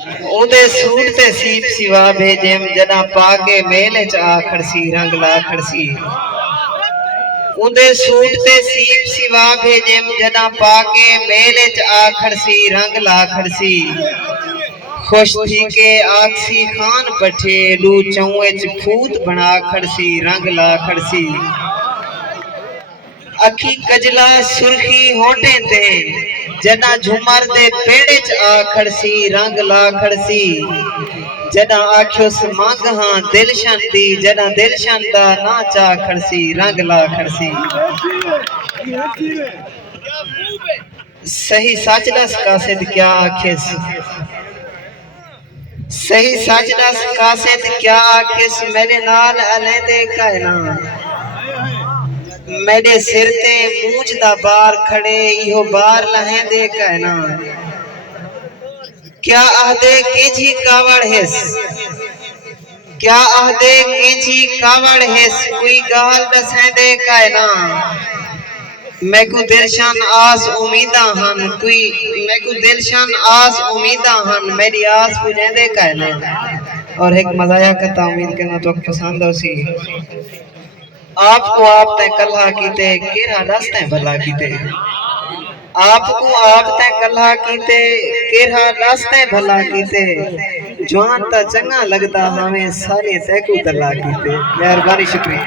उदे suit ते सीप सिवा भेजेम जना पाके मेले च आखड़सी रंग लाखड़सी। उदे सूट ते सीप सिवा भेजेम जना पाके मेले च आखड़सी रंग लाखड़सी। खुश थी के आखसी खान पठे लू चौए च फूत बना खड़सी रंग लाखड़सी। अखी कजला सुर्खी होटे ते जना झुमर दे पेड़े च आखड़सी रंग लाखड़सी। जना आख्योस मांग हां दिल शांति जना दिल शांता ना चाखड़सी रंग लाखड़सी। सही साचदस कासिद क्या आखेस सही साचदस कासिद क्या आखेस मेरे नाल अलहदे कहना। मेरे सिर ते मूंछ दा बार खड़े इहो बार लहेंदे कहना। क्या आहदे केजी कावड़ हेस क्या आहदे केजी कावड़ हेस कोई गाल दसेंदे कहना। मैकू दिलशान आस उम्मीदा हन कोई मैकू दिलशान आस उम्मीदा हन मेरी आस बुझेंदे कहना। और एक मजाया कथा उम्मीद करना तो पसंद हो सी। आपको आप ते कल्हा कीते केरा रास्ते भला कीते। आपको आप ते कल्हा कीते केरा रास्ते भला कीते। जवान ता चंगा लगता हमें सारे तैकू तला कीते। मेहरबानी शुक्रिया।